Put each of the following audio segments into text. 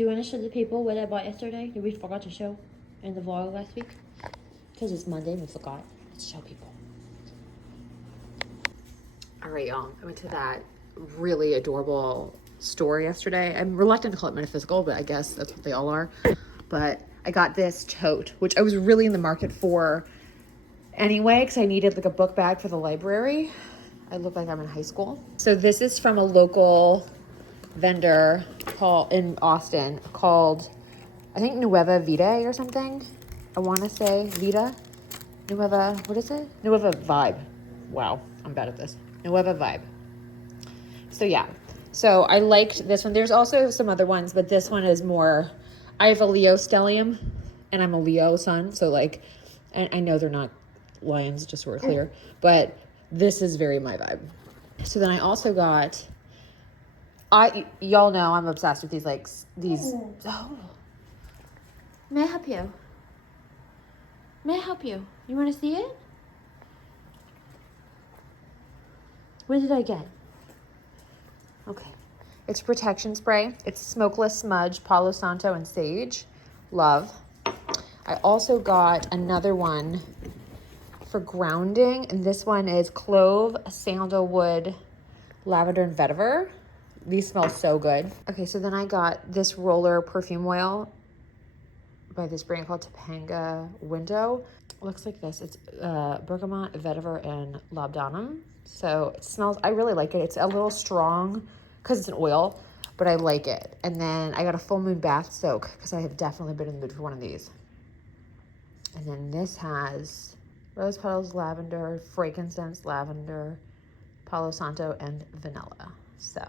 Do you want to show the people what I bought yesterday that we forgot to show in the vlog last week? Because it's Monday and we forgot. Let's show people. All right, y'all. I went to that really adorable store yesterday. I'm reluctant to call it metaphysical, but I guess that's what they all are. But I got this tote, which I was really in the market for anyway, because I needed like a book bag for the library. I look like I'm in high school. So this is from a local vendor in Austin called, I think, Nueva Vida or something. I want to say Vida. Nueva, what is it? Nueva Vibe. Wow, I'm bad at this. Nueva Vibe. So yeah, so I liked this one. There's also some other ones, but this one is more, I have a Leo stellium and I'm a Leo sun. So like, and I know they're not lions, just so we're clear, but this is very my vibe. So then I also got, y'all know I'm obsessed with these, oh, may I help you? May I help you? You want to see it? What did I get? Okay. It's protection spray. It's smokeless smudge, Palo Santo, and sage. Love. I also got another one for grounding, and this one is clove, sandalwood, lavender, and vetiver. These smell so good. Okay, so then I got this roller perfume oil by this brand called Topanga Window. It looks like this. It's bergamot, vetiver, and labdanum. So it smells, I really like it. It's a little strong because it's an oil, but I like it. And then I got a full moon bath soak because I have definitely been in the mood for one of these. And then this has rose petals, lavender, frankincense, lavender, Palo Santo, and vanilla. So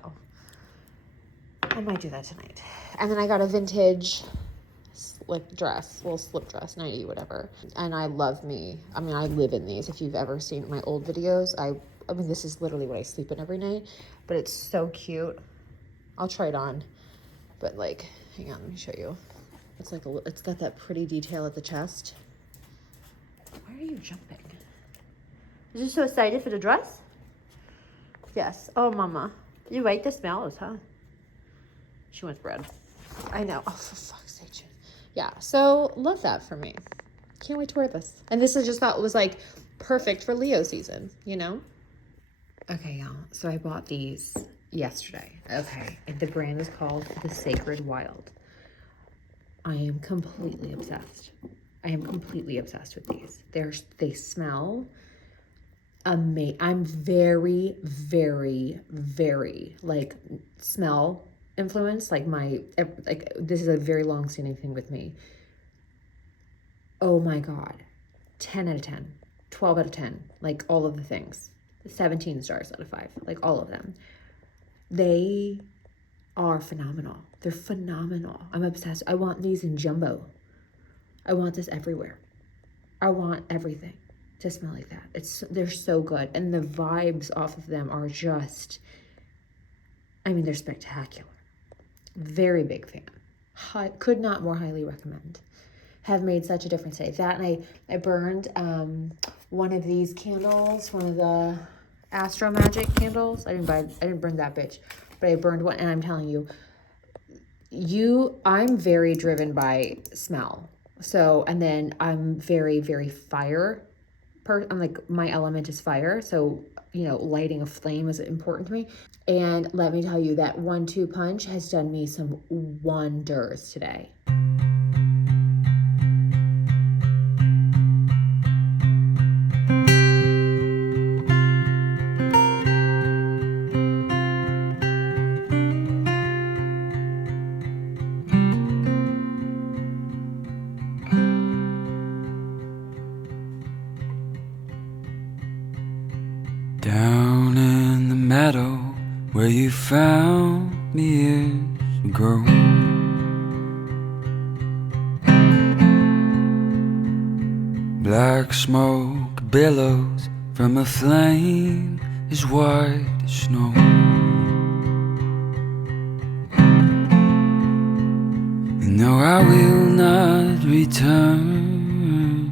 I might do that tonight. And then I got a vintage dress, little slip dress, 90, whatever. And I love me. I mean, I live in these. If you've ever seen my old videos, I mean, this is literally what I sleep in every night, but it's so cute. I'll try it on, but like, hang on, let me show you. It's like, it's got that pretty detail at the chest. Why are you jumping? Is you so excited for the dress? Yes. Oh, mama. You like the smells, huh? She wants bread. I know. Oh, for fuck's sake. Yeah, so love that for me. Can't wait to wear this. And this I just thought was like perfect for Leo season, you know? Okay, y'all. So I bought these yesterday. Okay. And the brand is called The Sacred Wild. I am completely obsessed. I am completely obsessed with these. They smell amazing. I'm very, very, very like smell influence. Like this is a very long standing thing with me. Oh my God. 10 out of 10, 12 out of 10, like all of the things, 17 stars out of 5, like all of them. They are phenomenal. They're phenomenal. I'm obsessed. I want these in jumbo. I want this everywhere. I want everything to smell like that. They're so good. And the vibes off of them are just, I mean, they're spectacular. Very big fan. Could not more highly recommend. Have made such a difference today. That, and I burned one of these candles, one of the Astro Magic candles. I didn't burn that bitch, but I burned one, and I'm telling you, I'm very driven by smell. So, and then I'm very, very fire. I'm like, my element is fire. So, you know, lighting a flame is important to me. And let me tell you, that 1-2 punch has done me some wonders today. Down in the meadow where you found me years ago, black smoke billows from a flame as white as snow. And no, I will not return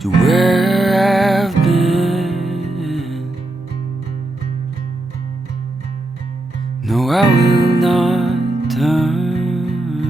to where I've been. No, I will not turn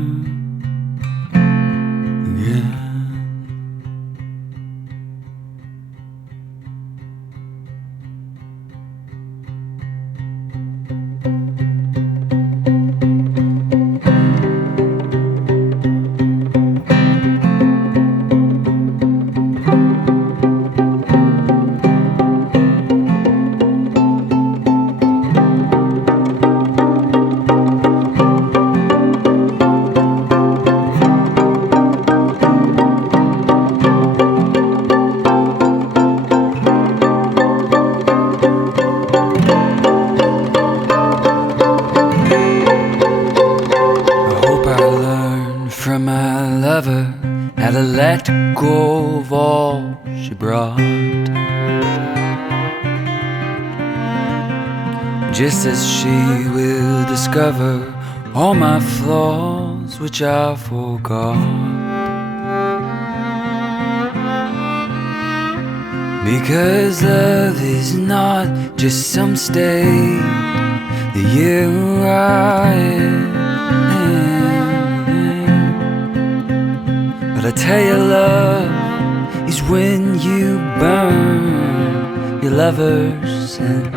had to let go of all she brought. Just as she will discover all my flaws which I forgot. Because love is not just some state that you are in. But I tell you, love is when you burn your lover's sin.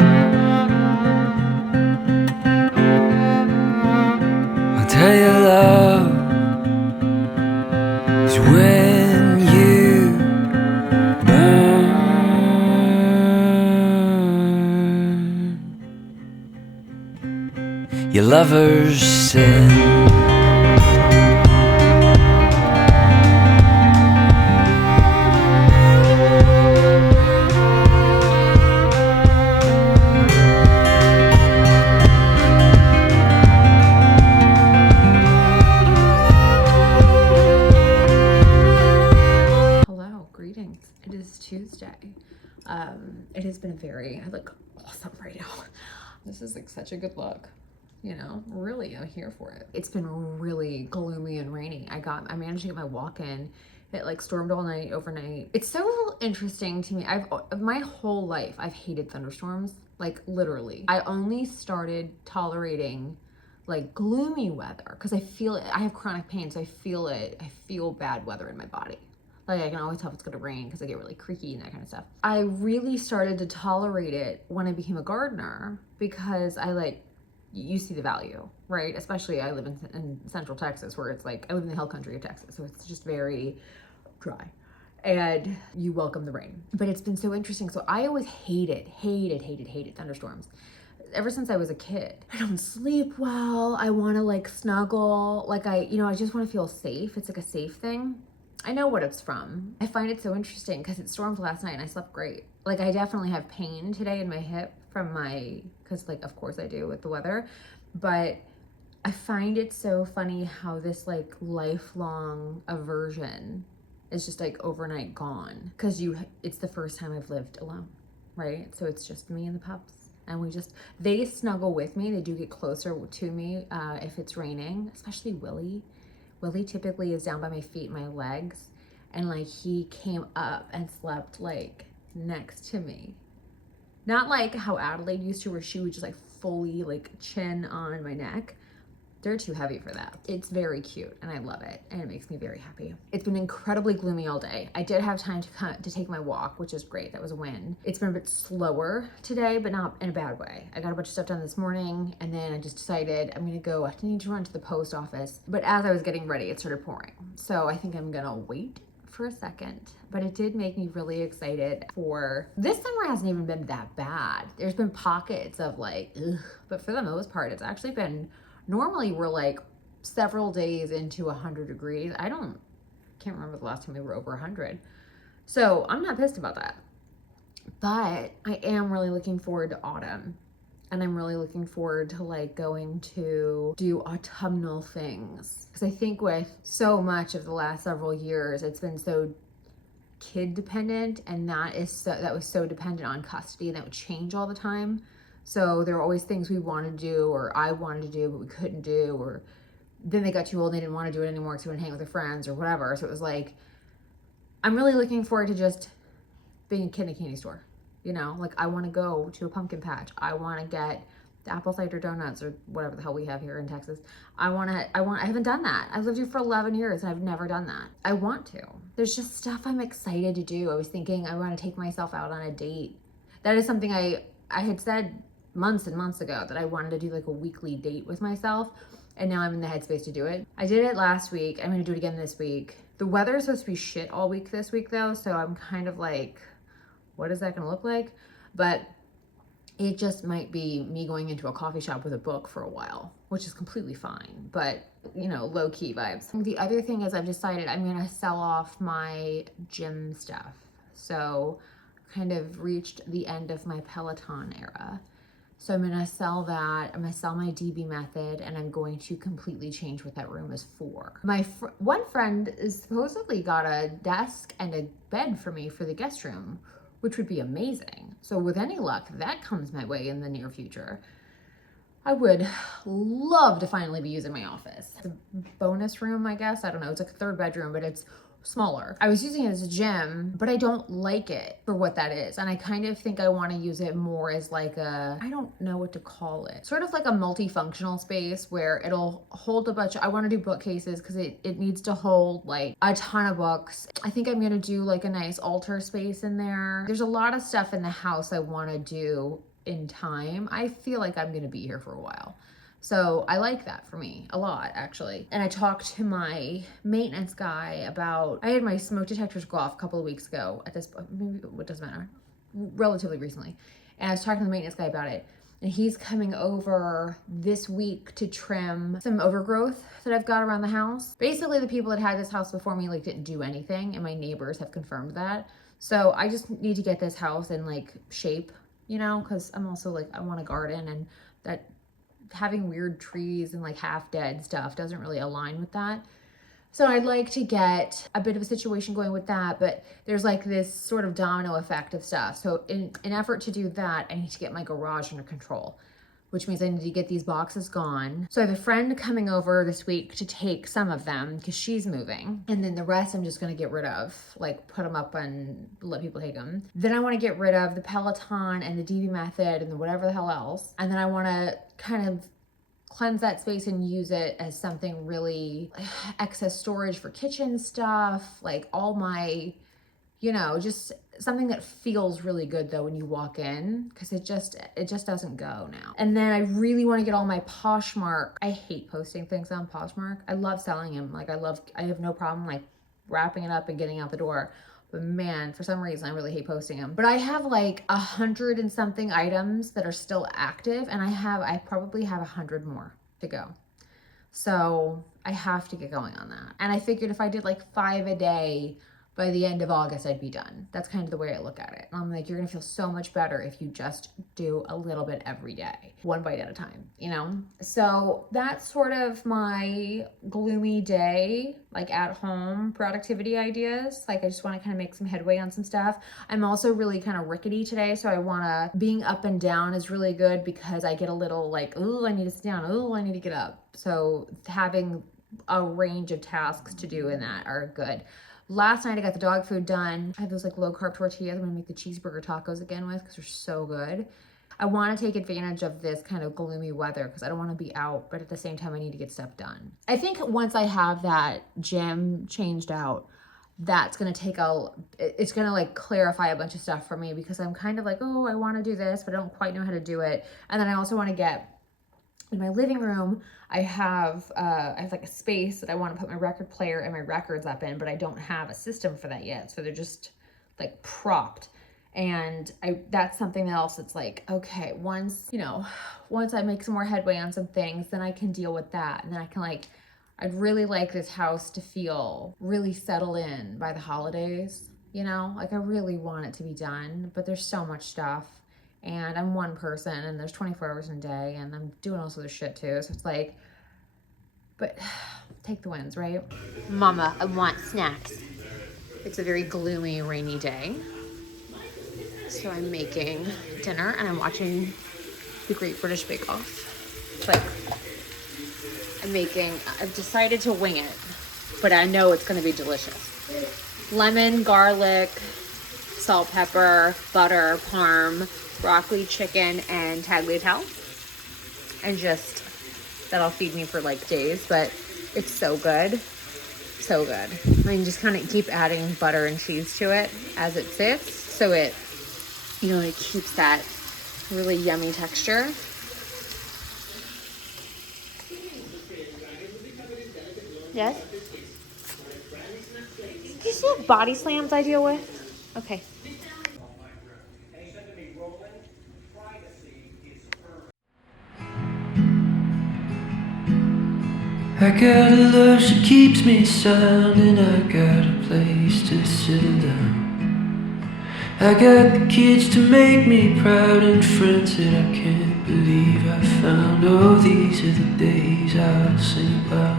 I tell you, love is when you burn your lover's sin. Hello, greetings. It is Tuesday. It has been I look awesome right now. This is like such a good look. You know, really, I'm here for it. It's been really gloomy and rainy. I managed to get my walk in. It like stormed all night, overnight. It's so interesting to me. My whole life, I've hated thunderstorms. Like literally. I only started tolerating like gloomy weather because I feel it. I have chronic pain, so I feel it. I feel bad weather in my body. Like I can always tell if it's gonna rain because I get really creaky and that kind of stuff. I really started to tolerate it when I became a gardener because you see the value, right? Especially I live in central Texas where it's like, I live in the hill country of Texas. So it's just very dry and you welcome the rain. But it's been so interesting. So I always hated thunderstorms. Ever since I was a kid. I don't sleep well. I want to like snuggle. Like I just want to feel safe. It's like a safe thing. I know what it's from. I find it so interesting because it stormed last night and I slept great. Like I definitely have pain today in my hip because like of course I do with the weather, but I find it so funny how this like lifelong aversion is just like overnight gone because it's the first time I've lived alone, right? So it's just me and the pups. And they snuggle with me. They do get closer to me if it's raining, especially Willie. Willie typically is down by my feet, my legs, and like he came up and slept like next to me. Not like how Adelaide used to where she would just like fully like chin on my neck. They're too heavy for that. It's very cute and I love it and it makes me very happy. It's been incredibly gloomy all day. I did have time to take my walk, which is great. That was a win. It's been a bit slower today, but not in a bad way. I got a bunch of stuff done this morning and then I just decided I need to run to the post office. But as I was getting ready, it started pouring. So I think I'm gonna wait for a second, but it did make me really excited for this summer. Hasn't even been that bad. There's been pockets of like, ugh, but for the most part, it's actually been. Normally we're like several days into 100 degrees. Can't remember the last time we were over 100. So I'm not pissed about that. But I am really looking forward to autumn. And I'm really looking forward to like going to do autumnal things. Because I think with so much of the last several years, it's been so kid dependent, and that was so dependent on custody, and that would change all the time. So there were always things we wanted to do or I wanted to do but we couldn't do, or then they got too old and they didn't want to do it anymore because they wouldn't hang with their friends or whatever. So it was like, I'm really looking forward to just being a kid in a candy store. You know, like I want to go to a pumpkin patch. I want to get the apple cider donuts or whatever the hell we have here in Texas. I haven't done that. I've lived here for 11 years and I've never done that. I want to. There's just stuff I'm excited to do. I was thinking I want to take myself out on a date. That is something I had said months and months ago that I wanted to do like a weekly date with myself. And now I'm in the headspace to do it. I did it last week. I'm going to do it again this week. The weather is supposed to be shit all week this week though. So I'm kind of like, what is that going to look like? But it just might be me going into a coffee shop with a book for a while, which is completely fine, but you know, low key vibes. The other thing is I've decided I'm going to sell off my gym stuff. So kind of reached the end of my Peloton era. So I'm gonna sell that. I'm gonna sell my DB method, and I'm going to completely change what that room is for. My one friend is supposedly got a desk and a bed for me for the guest room, which would be amazing. So with any luck, that comes my way in the near future. I would love to finally be using my office. It's a bonus room, I guess. I don't know. It's like a 3rd bedroom, but it's smaller. I was using it as a gym, but I don't like it for what that is. And I kind of think I want to use it more as like a, I don't know what to call it. Sort of like a multifunctional space where it'll hold a bunch. I want to do bookcases because it needs to hold like a ton of books. I think I'm going to do like a nice altar space in there. There's a lot of stuff in the house I want to do in time. I feel like I'm going to be here for a while. So I like that for me a lot, actually. And I talked to my maintenance guy about, I had my smoke detectors go off a couple of weeks ago at this, maybe it doesn't matter, relatively recently. And I was talking to the maintenance guy about it. And he's coming over this week to trim some overgrowth that I've got around the house. Basically, the people that had this house before me like didn't do anything, and my neighbors have confirmed that. So I just need to get this house in like shape, you know, because I'm also like, I want a garden, and that having weird trees and like half dead stuff doesn't really align with that. So I'd like to get a bit of a situation going with that, but there's like this sort of domino effect of stuff. So in an effort to do that, I need to get my garage under control, which means I need to get these boxes gone. So I have a friend coming over this week to take some of them because she's moving. And then the rest I'm just gonna get rid of, like put them up and let people take them. Then I wanna get rid of the Peloton and the DV method and the whatever the hell else. And then I wanna kind of cleanse that space and use it as something really excess storage for kitchen stuff, like all my, you know, just something that feels really good though when you walk in, because it just doesn't go now. And then I really want to get all my Poshmark. I hate posting things on Poshmark. I love selling them. Like I have no problem like wrapping it up and getting out the door. But man, for some reason, I really hate posting them. But I have like 100 and something items that are still active, and I probably have 100 more to go. So I have to get going on that. And I figured if I did like 5 a day, by the end of August, I'd be done. That's kind of the way I look at it. I'm like, you're gonna feel so much better if you just do a little bit every day, 1 bite at a time, you know? So that's sort of my gloomy day, like at home productivity ideas. Like I just wanna kind of make some headway on some stuff. I'm also really kind of rickety today, so being up and down is really good because I get a little like, ooh, I need to sit down, ooh, I need to get up. So having a range of tasks to do in that are good. Last night I got the dog food done. I have those like low carb tortillas I'm gonna make the cheeseburger tacos again with because they're so good. I want to take advantage of this kind of gloomy weather because I don't want to be out, but at the same time I need to get stuff done. I think once I have that gym changed out, that's gonna it's gonna like clarify a bunch of stuff for me because I'm kind of like, oh, I want to do this, but I don't quite know how to do it. And then I also want to get in my living room, I have like a space that I want to put my record player and my records up in, but I don't have a system for that yet. So they're just like propped. And that's something else that's like, okay, once I make some more headway on some things, then I can deal with that. And then I can I'd really like this house to feel really settled in by the holidays, you know? Like I really want it to be done, but there's so much stuff. And I'm one person and there's 24 hours in a day and I'm doing all this other shit too. So it's like, but take the wins, right? Mama, I want snacks. It's a very gloomy, rainy day. So I'm making dinner and I'm watching the Great British Bake Off. It's like, I've decided to wing it, but I know it's gonna be delicious. Lemon, garlic, salt, pepper, butter, parm, broccoli, chicken, and tagliatelle. And just, that'll feed me for like days, but it's so good. So good. I can just kind of keep adding butter and cheese to it as it sits. So it, it keeps that really yummy texture. Yes? Do you see what body slams I deal with? Okay. I got a love, she keeps me sound, and I got a place to settle down. I got the kids to make me proud and friends that I can't believe I found. Oh, these are the days I'll sing about.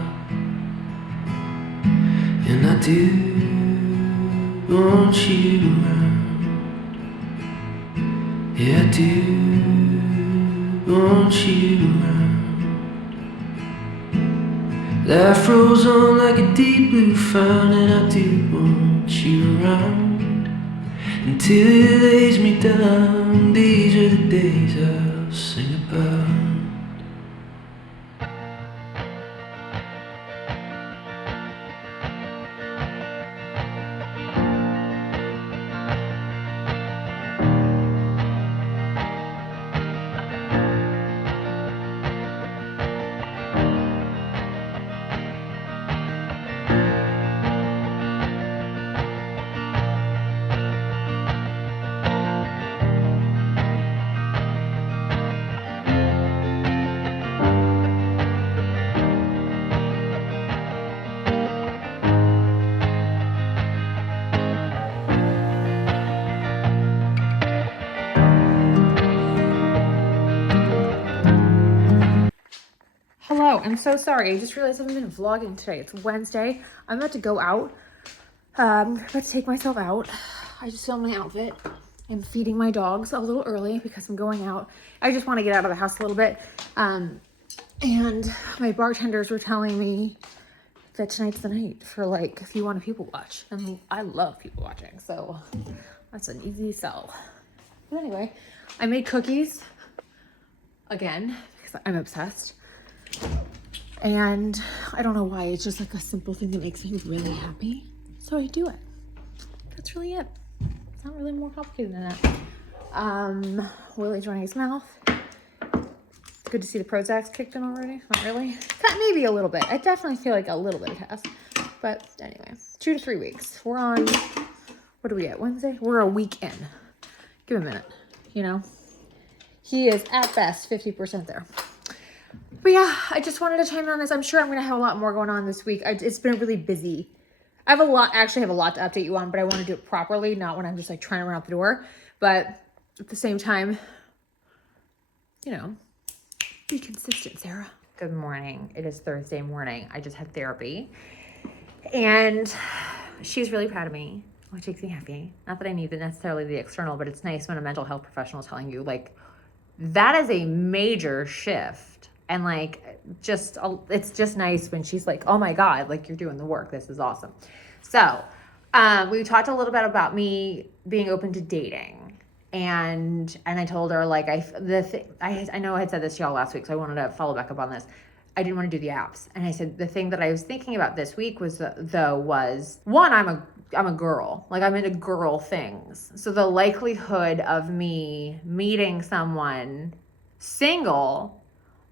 And I do want you around. Yeah, I do want you around. Life rolls on like a deep blue fountain, and I do want you around until it lays me down. These are the days I'll sing about. Hello, I'm so sorry. I just realized I haven't been vlogging today. It's Wednesday. I'm about to go out. I'm about to take myself out. I just filmed my outfit. I'm feeding my dogs a little early because I'm going out. I just want to get out of the house a little bit. And my bartenders were telling me that tonight's the night for like if you want to people watch. And I love people watching, so that's an easy sell. But anyway, I made cookies again because I'm obsessed. And I don't know why, it's just like a simple thing that makes me really happy. So I do it. That's really it. It's not really more complicated than that. Willie's running his mouth. It's good to see the Prozac's kicked in already. Not really. Maybe a little bit. I definitely feel like a little bit of test. But anyway, 2 to 3 weeks. We're on, what are we at, Wednesday? We're a week in. Give him a minute, you know? He is at best 50% there. But yeah, I just wanted to chime in on this. I'm sure I'm going to have a lot more going on this week. It's been really busy. I have a lot to update you on, but I want to do it properly, not when I'm just like trying to run out the door. But at the same time, you know, be consistent, Sarah. Good morning. It is Thursday morning. I just had therapy. And she's really proud of me, which makes me happy. Not that I need necessarily the external, but it's nice when a mental health professional is telling you, like, that is a major shift. And like, it's just nice when she's like, oh my God, like you're doing the work. This is awesome. So we talked a little bit about me being open to dating. And I told her like, I know I had said this to y'all last week, so I wanted to follow back up on this. I didn't want to do the apps. And I said, the thing that I was thinking about this week was one, I'm a girl, like I'm into girl things. So the likelihood of me meeting someone single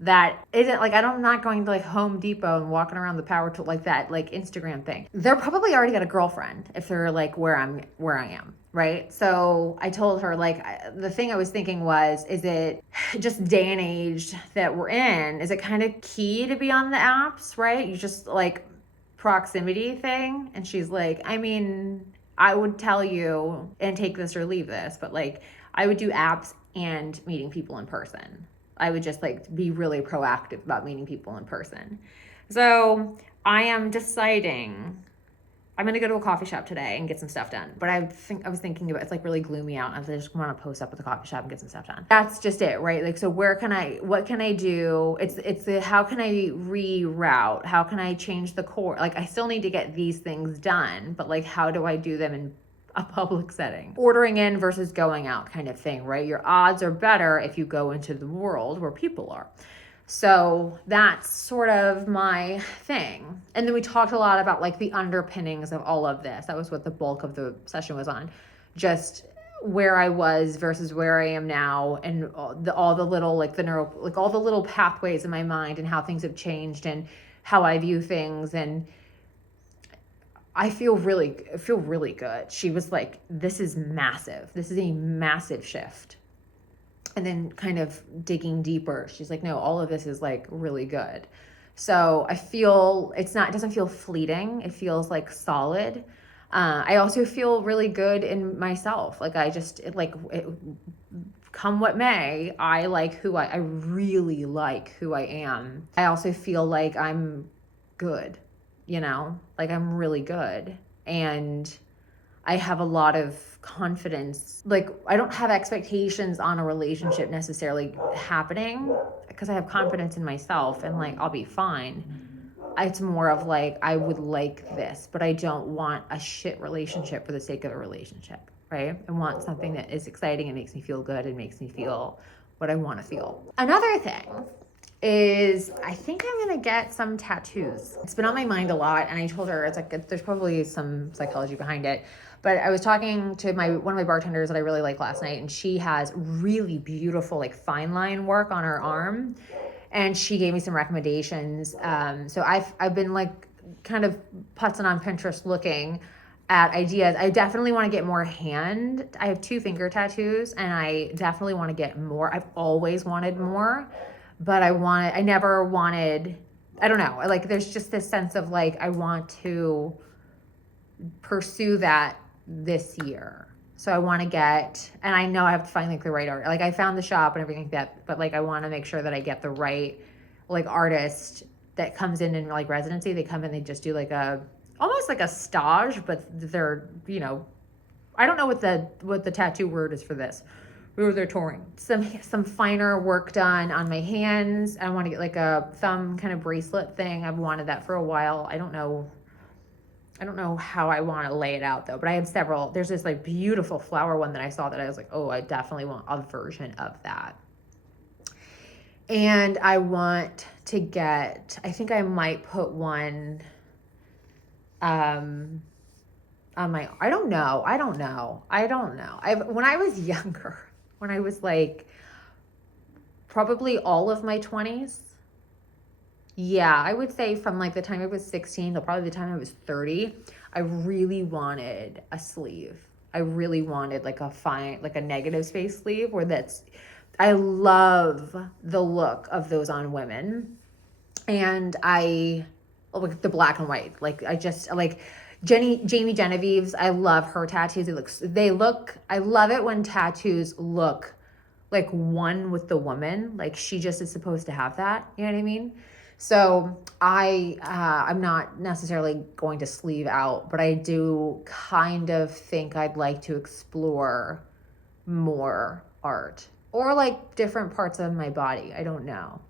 that isn't like, I'm not going to like Home Depot and walking around the power tool like that, like Instagram thing. They're probably already got a girlfriend if they're like where I am, right? So I told her like, the thing I was thinking was, is it just day and age that we're in? Is it kind of key to be on the apps, right? You just like proximity thing. And she's like, I mean, I would tell you and take this or leave this, but like I would do apps and meeting people in person. I would just like be really proactive about meeting people in person. So I am deciding I'm gonna go to a coffee shop today and get some stuff done. But I was thinking about, it's like really gloomy out, and I just want to post up at the coffee shop and get some stuff done. That's just it, right? Like, so what can I do? It's the how can I reroute? How can I change the core? Like, I still need to get these things done, but like, how do I do them in a public setting? Ordering in versus going out kind of thing, right? Your odds are better if you go into the world where people are. So that's sort of my thing. And then we talked a lot about like the underpinnings of all of this. That was what the bulk of the session was on. Just where I was versus where I am now, and all the little like all the little pathways in my mind and how things have changed and how I view things. And I feel really good. She was like, this is massive. This is a massive shift. And then kind of digging deeper, she's like, no, all of this is like really good. So I feel it doesn't feel fleeting. It feels like solid. I also feel really good in myself. Like come what may, I really like who I am. I also feel like I'm good, like I'm really good. And I have a lot of confidence. Like, I don't have expectations on a relationship necessarily happening because I have confidence in myself and like, I'll be fine. It's more of like, I would like this, but I don't want a shit relationship for the sake of a relationship, right? I want something that is exciting and makes me feel good and makes me feel what I want to feel. Another thing is I think I'm gonna get some tattoos. It's been on my mind a lot, and I told her it's like there's probably some psychology behind it. But I was talking to one of my bartenders that I really like last night, and she has really beautiful like fine line work on her arm, and she gave me some recommendations. So I've been like kind of putzing on Pinterest looking at ideas. I definitely want to get more hand. I have 2 finger tattoos, and I definitely want to get more. I've always wanted more, but I never wanted, I don't know, like there's just this sense of like I want to pursue that this year. So I want to get, and I know I have to find like the right art. Like I found the shop and everything like that, but like I want to make sure that I get the right like artist that comes in like residency. They come in, they just do like almost like a stage, but they're, I don't know what the tattoo word is for this. They're touring. Some finer work done on my hands. I want to get like a thumb kind of bracelet thing. I've wanted that for a while. I don't know how I want to lay it out though, but I have several. There's this like beautiful flower one that I saw that I was like, oh, I definitely want a version of that. And I want to get, I think I might put one on my, I don't know. When I was younger, when I was like probably all of my 20s, yeah, I would say from like the time I was 16 to probably the time I was 30, I really wanted a sleeve. I really wanted like a negative space sleeve I love the look of those on women. And I like the black and white. Like I just like Jamie Genevieve's, I love her tattoos. I love it when tattoos look like one with the woman. Like she just is supposed to have that. You know what I mean? So I'm not necessarily going to sleeve out, but I do kind of think I'd like to explore more art or like different parts of my body. I don't know.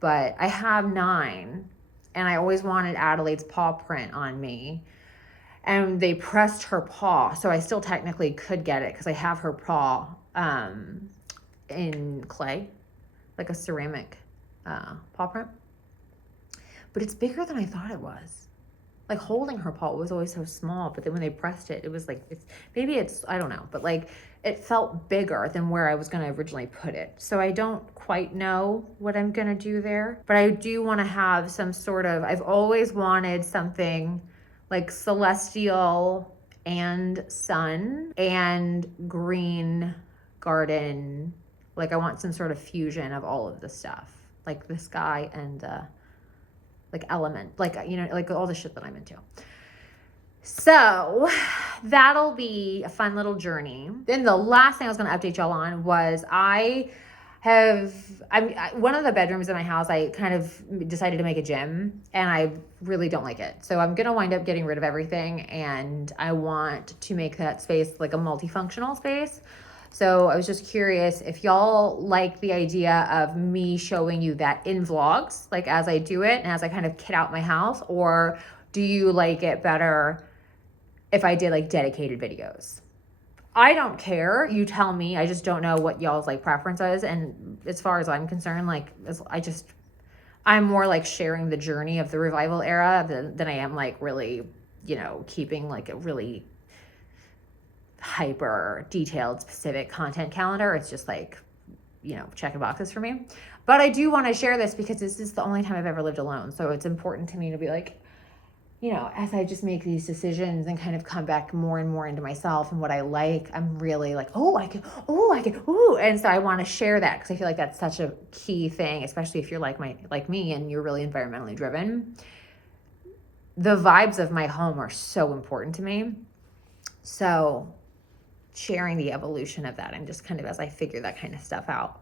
But I have 9, and I always wanted Adelaide's paw print on me. And they pressed her paw, so I still technically could get it because I have her paw in clay, like a ceramic paw print. But it's bigger than I thought it was. Like holding her paw was always so small, but then when they pressed it, it was like, I don't know, but like it felt bigger than where I was going to originally put it. So I don't quite know what I'm going to do there, but I do want to have some sort of, I've always wanted something like celestial and sun and green garden. Like I want some sort of fusion of all of the stuff, like the sky and like element, like, like all the shit that I'm into. So that'll be a fun little journey. Then the last thing I was going to update y'all on was one of the bedrooms in my house, I kind of decided to make a gym, and I really don't like it. So I'm going to wind up getting rid of everything, and I want to make that space like a multifunctional space. So I was just curious if y'all like the idea of me showing you that in vlogs, like as I do it and as I kind of kit out my house, or do you like it better if I did like dedicated videos? I don't care. You tell me. I just don't know what y'all's like preference is. And as far as I'm concerned, like I'm more like sharing the journey of the revival era than I am like really, keeping like a really hyper detailed specific content calendar. It's just like, checking boxes for me. But I do want to share this because this is the only time I've ever lived alone. So it's important to me to be like, as I just make these decisions and kind of come back more and more into myself and what I like, I'm really like, I can. And so I want to share that because I feel like that's such a key thing, especially if you're like me and you're really environmentally driven. The vibes of my home are so important to me. So sharing the evolution of that and just kind of as I figure that kind of stuff out.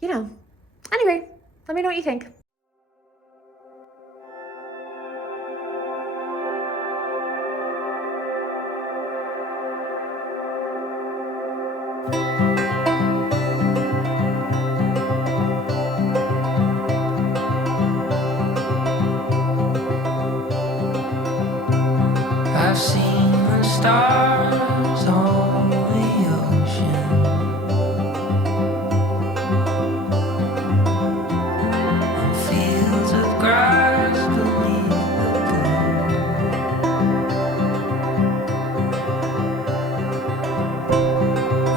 You know, anyway, let me know what you think. I've seen the stars on the ocean, and fields of grass beneath the blue.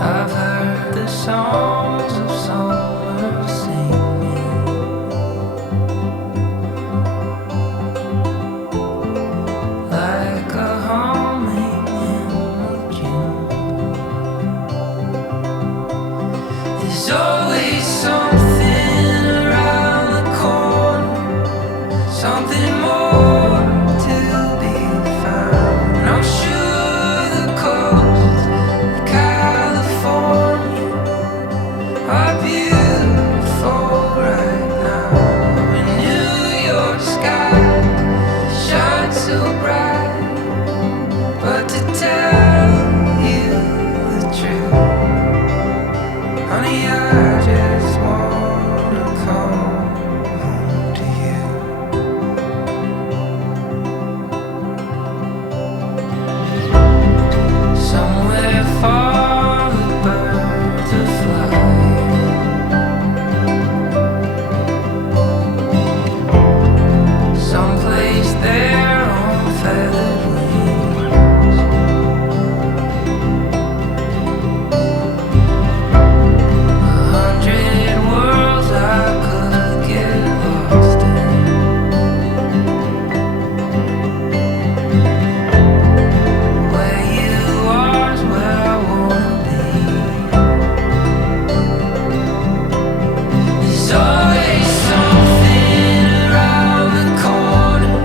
I've heard the songs of summer singing, like a humming hymn of June. There's always something around the corner, something more to be found. And I'm sure the coast of California are beautiful right now. And New York sky shines so bright, but to tell you the truth, honey, I just wanna come home to you. Somewhere far the birds are flying, someplace there on feathered wings. 100 worlds I could get lost in. Where you are is where I wanna be. There's always something around the corner,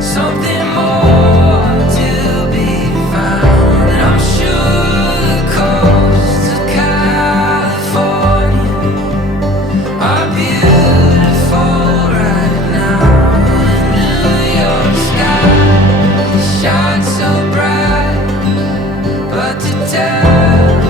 something more to be found. And I'm sure the coasts of California are beautiful right now. And New York sky shines so bright, but to tell